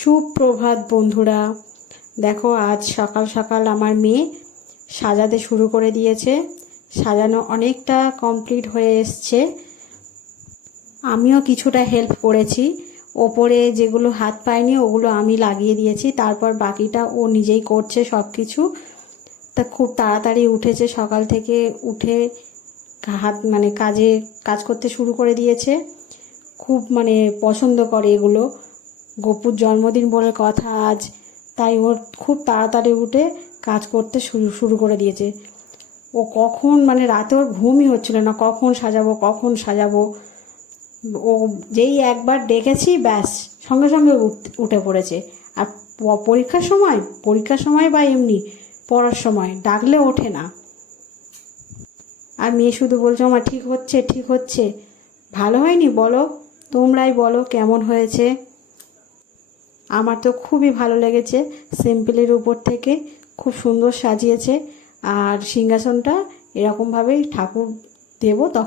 সুপ্রভাত বন্ধুরা। দেখো আজ সকাল সকাল আমার মেয়ে সাজাতে শুরু করে দিয়েছে। সাজানো অনেকটা কমপ্লিট হয়ে এসছে। আমিও কিছুটা হেল্প করেছি। ওপরে যেগুলো হাত পায়নি ওগুলো আমি লাগিয়ে দিয়েছি, তারপর বাকিটা ও নিজেই করছে সব কিছু। তা খুব তাড়াতাড়ি উঠেছে, সকাল থেকে উঠে কাজ করতে শুরু করে দিয়েছে। খুব পছন্দ করে এগুলো। গপুর জন্মদিন বলে কথা আজ, তাই ওর খুব তাড়াতাড়ি উঠে কাজ করতে শুরু করে দিয়েছে। ও কখন রাতে ওর ঘুমই হচ্ছিল না, কখন সাজাবো। ও যেই একবার ডেকেছি ব্যাস সঙ্গে সঙ্গে উঠে পড়েছে। আর পরীক্ষার সময় বা এমনি পড়ার সময় ডাকলে ওঠে না। আর মেয়ে শুধু বলছে আমার ঠিক হচ্ছে। ভালো হয়নি বলো, তোমরাই বলো কেমন হয়েছে। আমার তো খুবই ভালো লেগেছে। সিম্পলের উপর থেকে খুব সুন্দর সাজিয়েছে। আর সিংহাসনটা এরকমভাবেই ঠাকুর দেবো তখন